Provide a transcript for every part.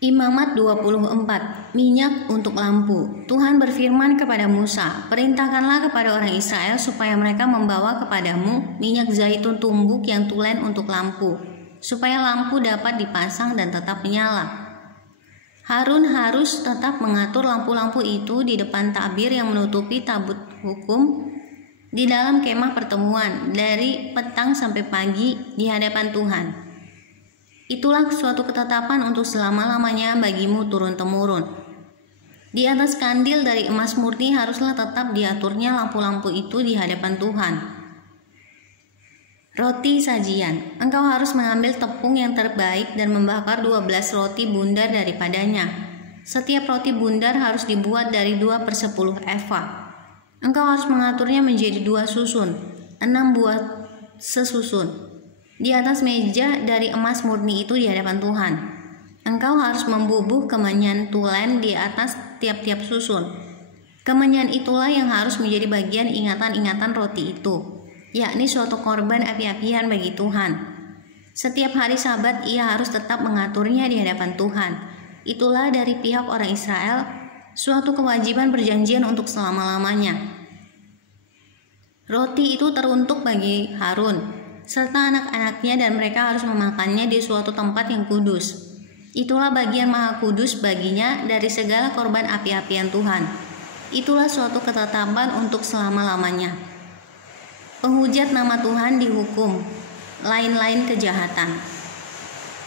Imamat 24. Minyak untuk lampu. Tuhan berfirman kepada Musa, "Perintahkanlah kepada orang Israel supaya mereka membawa kepadamu minyak zaitun tumbuk yang tulen untuk lampu, supaya lampu dapat dipasang dan tetap menyala." Harun harus tetap mengatur lampu-lampu itu di depan tabir yang menutupi tabut hukum di dalam kemah pertemuan dari petang sampai pagi di hadapan Tuhan. Itulah suatu ketetapan untuk selama-lamanya bagimu turun-temurun. Di atas kandil dari emas murni haruslah tetap diaturnya lampu-lampu itu di hadapan Tuhan. Roti sajian. Engkau harus mengambil tepung yang terbaik dan membakar 12 roti bundar daripadanya. Setiap roti bundar harus dibuat dari 2/10 eva. Engkau harus mengaturnya menjadi 2 susun, 6 buah sesusun, di atas meja dari emas murni itu di hadapan Tuhan. Engkau harus membubuh kemenyan tulen di atas tiap-tiap susun. Kemenyan itulah yang harus menjadi bagian ingatan-ingatan roti itu, yakni suatu korban api-apian bagi Tuhan. Setiap hari Sabat ia harus tetap mengaturnya di hadapan Tuhan. Itulah dari pihak orang Israel, suatu kewajiban perjanjian untuk selama-lamanya. Roti itu teruntuk bagi Harun serta anak-anaknya, dan mereka harus memakannya di suatu tempat yang kudus. Itulah bagian maha kudus baginya dari segala korban api-apian Tuhan. Itulah suatu ketetapan untuk selama-lamanya. Penghujat nama Tuhan dihukum, lain-lain kejahatan.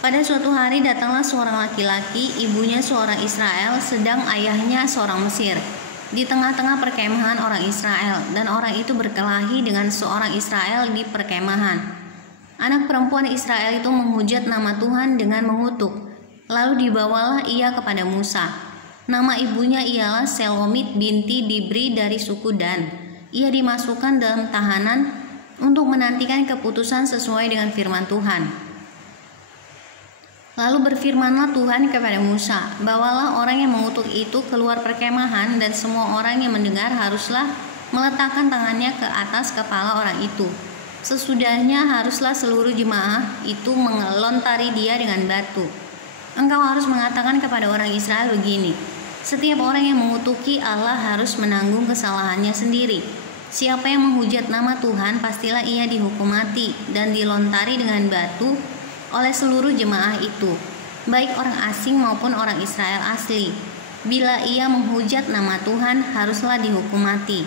Pada suatu hari datanglah seorang laki-laki, ibunya seorang Israel, sedang ayahnya seorang Mesir, di tengah-tengah perkemahan orang Israel, dan orang itu berkelahi dengan seorang Israel di perkemahan. Anak perempuan Israel itu menghujat nama Tuhan dengan mengutuk. Lalu dibawalah ia kepada Musa. Nama ibunya ialah Selomit binti Dibri dari suku Dan. Ia dimasukkan dalam tahanan untuk menantikan keputusan sesuai dengan firman Tuhan. Lalu berfirmanlah Tuhan kepada Musa, "Bawalah orang yang mengutuk itu keluar perkemahan, dan semua orang yang mendengar haruslah meletakkan tangannya ke atas kepala orang itu. Sesudahnya haruslah seluruh jemaah itu mengelontari dia dengan batu. Engkau harus mengatakan kepada orang Israel begini, setiap orang yang mengutuki Allah harus menanggung kesalahannya sendiri. Siapa yang menghujat nama Tuhan, pastilah ia dihukum mati dan dilontari dengan batu oleh seluruh jemaah itu, baik orang asing maupun orang Israel asli. Bila ia menghujat nama Tuhan, haruslah dihukum mati.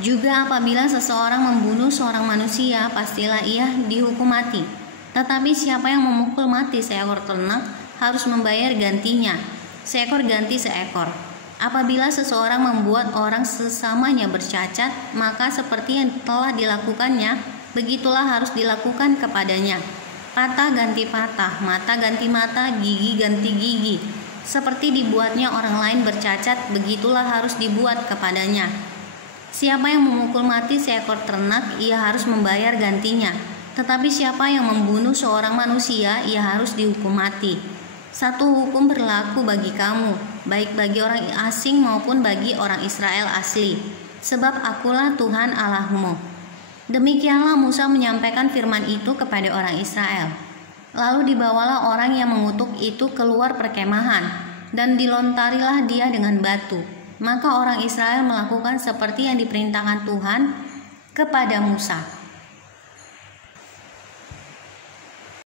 Juga apabila seseorang membunuh seorang manusia, pastilah ia dihukum mati. Tetapi siapa yang memukul mati seekor ternak harus membayar gantinya, seekor ganti seekor. Apabila seseorang membuat orang sesamanya bercacat, maka seperti yang telah dilakukannya, begitulah harus dilakukan kepadanya. Patah ganti patah, mata ganti mata, gigi ganti gigi. Seperti dibuatnya orang lain bercacat, begitulah harus dibuat kepadanya. Siapa yang memukul mati seekor ternak, ia harus membayar gantinya. Tetapi siapa yang membunuh seorang manusia, ia harus dihukum mati. Satu hukum berlaku bagi kamu, baik bagi orang asing maupun bagi orang Israel asli. Sebab akulah Tuhan Allahmu." Demikianlah Musa menyampaikan firman itu kepada orang Israel. Lalu dibawalah orang yang mengutuk itu keluar perkemahan, dan dilontarilah dia dengan batu. Maka orang Israel melakukan seperti yang diperintahkan Tuhan kepada Musa.